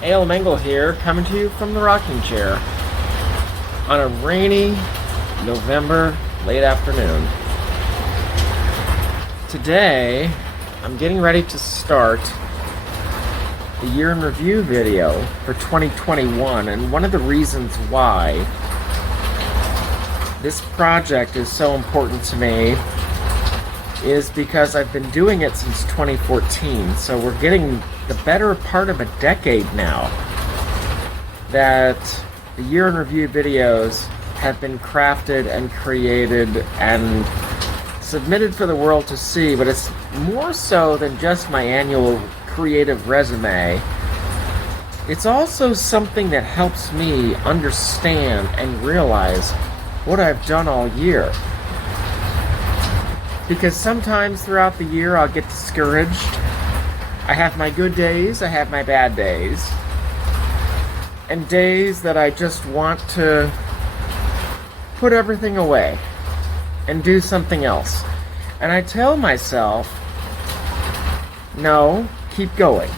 Mengel here, coming to you from the rocking chair on a rainy November late afternoon. Today, I'm getting ready to start the year in review video for 2021, and one of the reasons why this project is so important to me is because I've been doing it since 2014, so we're getting the better part of a decade now that the year in review videos have been crafted and created and submitted for the world to see, but it's more so than just my annual creative resume. It's also something that helps me understand and realize what I've done all year. Because sometimes throughout the year I'll get discouraged. I have my good days, I have my bad days, and days that I just want to put everything away and do something else. And I tell myself, no, keep going.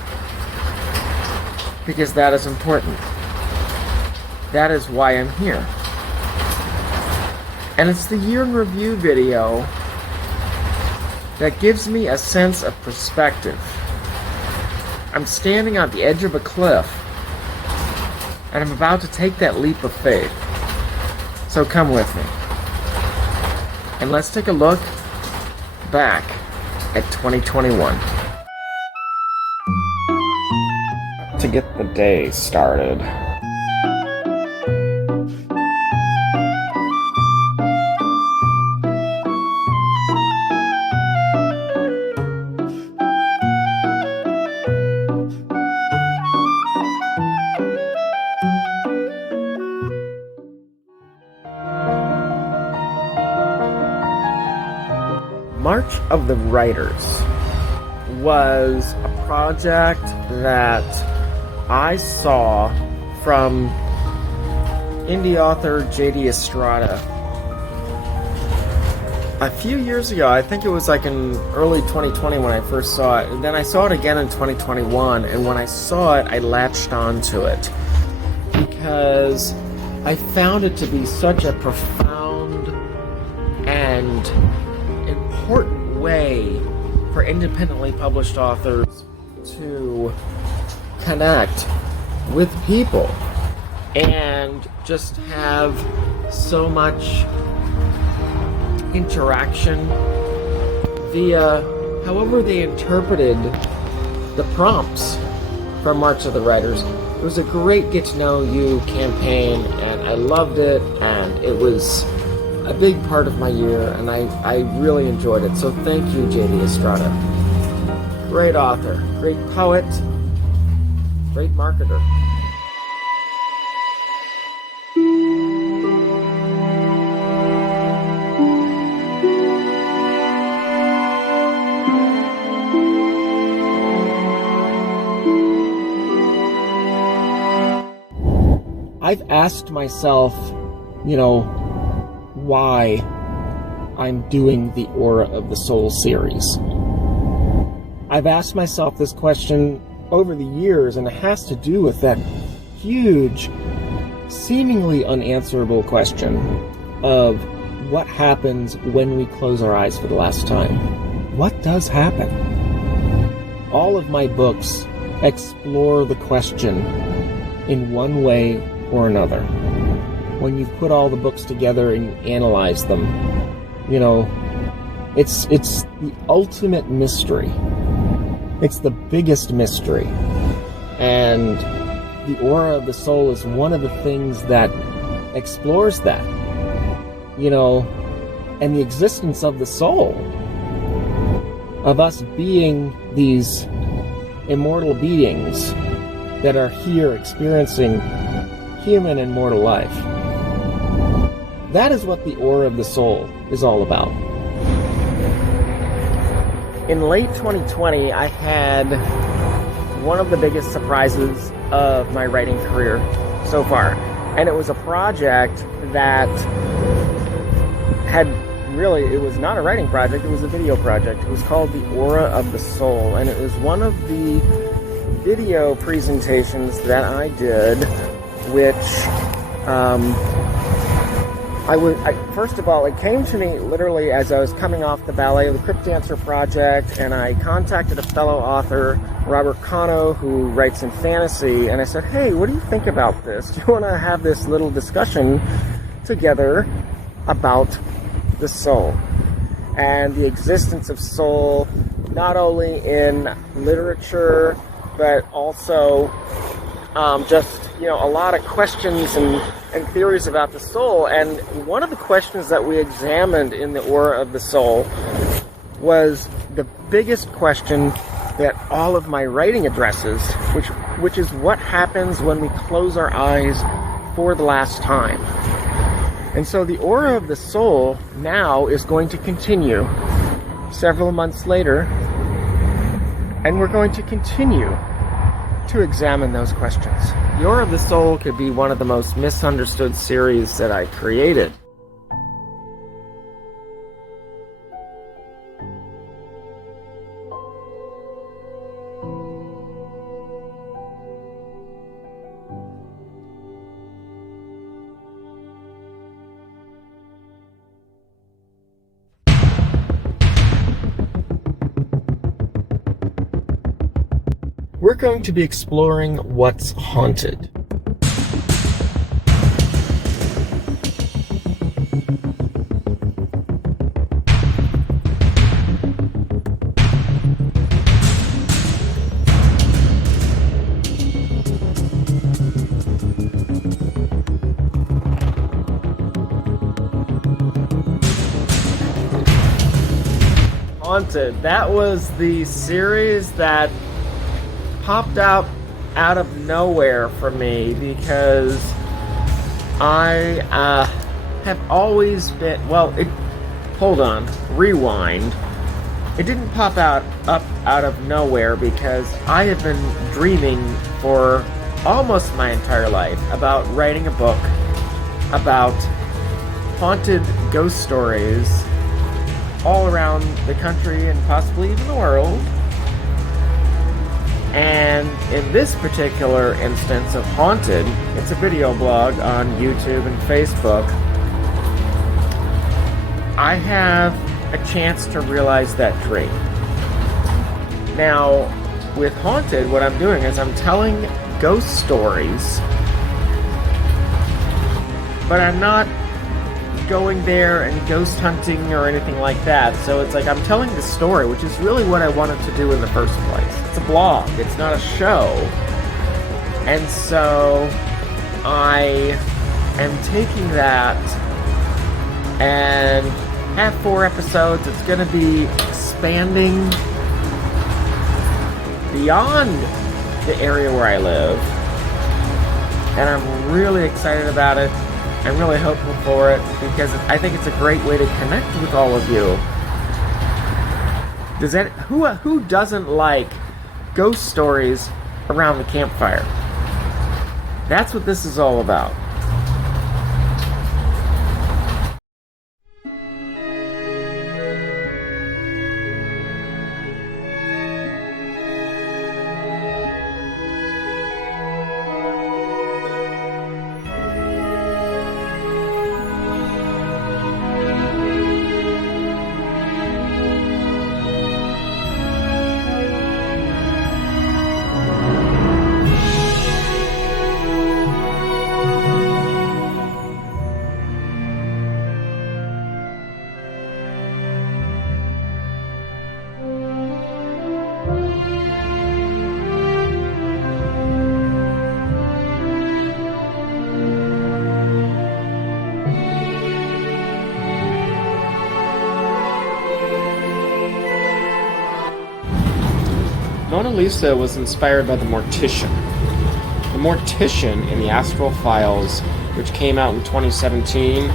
Because that is important. That is why I'm here. And it's the year in review video that gives me a sense of perspective. I'm standing on the edge of a cliff, and I'm about to take that leap of faith. So come with me. And let's take a look back at 2021. To get the day started, March of the Writers was a project that I saw from indie author J.D. Estrada a few years ago. I think it was like in early 2020 when I first saw it, and then I saw it again in 2021, and when I saw it, I latched onto it because I found it to be such a profound and important way for independently published authors to connect with people and just have so much interaction via however they interpreted the prompts from March of the Writers. It was a great get to know you campaign, and I loved it, and it was a big part of my year, and I really enjoyed it. So thank you, J.D. Estrada. Great author, great poet, great marketer. I've asked myself, why I'm doing the Aura of the Soul series. I've asked myself this question over the years, and it has to do with that huge, seemingly unanswerable question of what happens when we close our eyes for the last time. What does happen? All of my books explore the question in one way or another. When you put all the books together and you analyze them, it's the ultimate mystery. It's the biggest mystery. And the Aura of the Soul is one of the things that explores that. And the existence of the soul. Of us being these immortal beings that are here experiencing human and mortal life. That is what the Aura of the Soul is all about. In late 2020, I had one of the biggest surprises of my writing career so far. And it was a project that had really, it was not a writing project, it was a video project. It was called The Aura of the Soul, and it was one of the video presentations that I did, which first of all, it came to me literally as I was coming off the Ballet of the Crypt Dancer project, and I contacted a fellow author, Robert Cano, who writes in fantasy, and I said, hey, what do you think about this? Do you want to have this little discussion together about the soul and the existence of soul, not only in literature, but also a lot of questions and theories about the soul. And one of the questions that we examined in the Aura of the Soul was the biggest question that all of my writing addresses, which is what happens when we close our eyes for the last time. And so the Aura of the Soul now is going to continue several months later, and we're going to continue to examine those questions. The Aura of the Soul could be one of the most misunderstood series that I created. We're going to be exploring what's haunted. Haunted. That was the series that popped out of nowhere for me, because I have always been, rewind. It didn't pop up out of nowhere, because I have been dreaming for almost my entire life about writing a book about haunted ghost stories all around the country and possibly even the world. And in this particular instance of Haunted, it's a video blog on YouTube and Facebook. I have a chance to realize that dream. Now, with Haunted, what I'm doing is I'm telling ghost stories, but I'm not going there and ghost hunting or anything like that. So it's like I'm telling the story, which is really what I wanted to do in the first place. It's a blog, it's not a show. And so I am taking that and have 4 episodes. It's going to be expanding beyond the area where I live. And I'm really excited about it. I'm really hopeful for it, because I think it's a great way to connect with all of you. Who doesn't like ghost stories around the campfire? That's what this is all about. Mona Lisa was inspired by the Mortician. The Mortician in the Astral Files, which came out in 2017,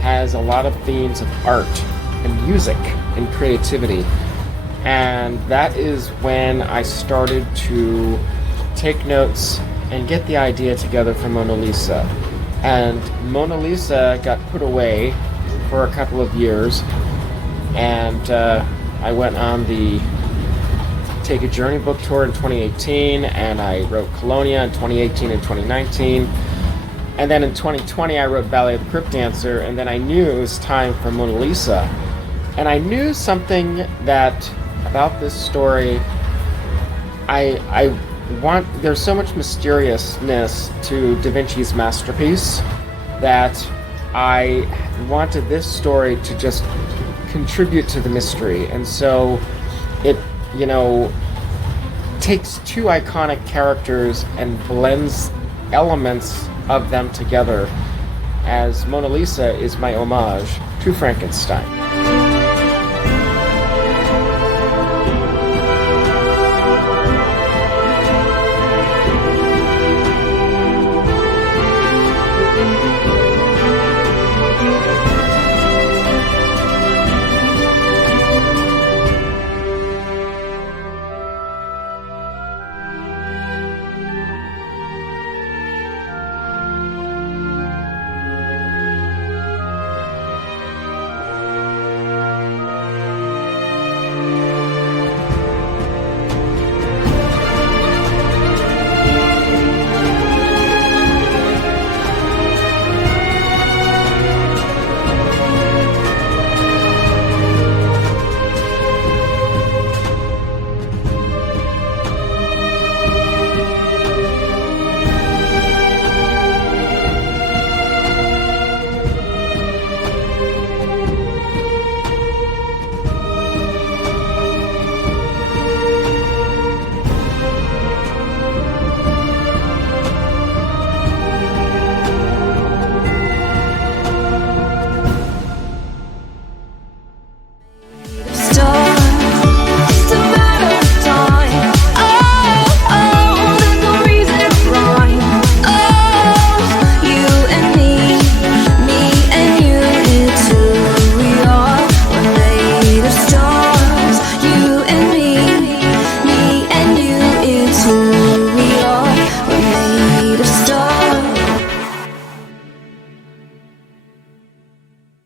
has a lot of themes of art and music and creativity. And that is when I started to take notes and get the idea together for Mona Lisa. And Mona Lisa got put away for a couple of years, and I went on the Take a Journey book tour in 2018, and I wrote Colonia in 2018 and 2019. And then in 2020, I wrote Ballet of the Crypt Dancer, and then I knew it was time for Mona Lisa. And I knew something that about this story, there's so much mysteriousness to Da Vinci's masterpiece that I wanted this story to just contribute to the mystery. And so it, takes two iconic characters and blends elements of them together, as Mona Lisa is my homage to Frankenstein.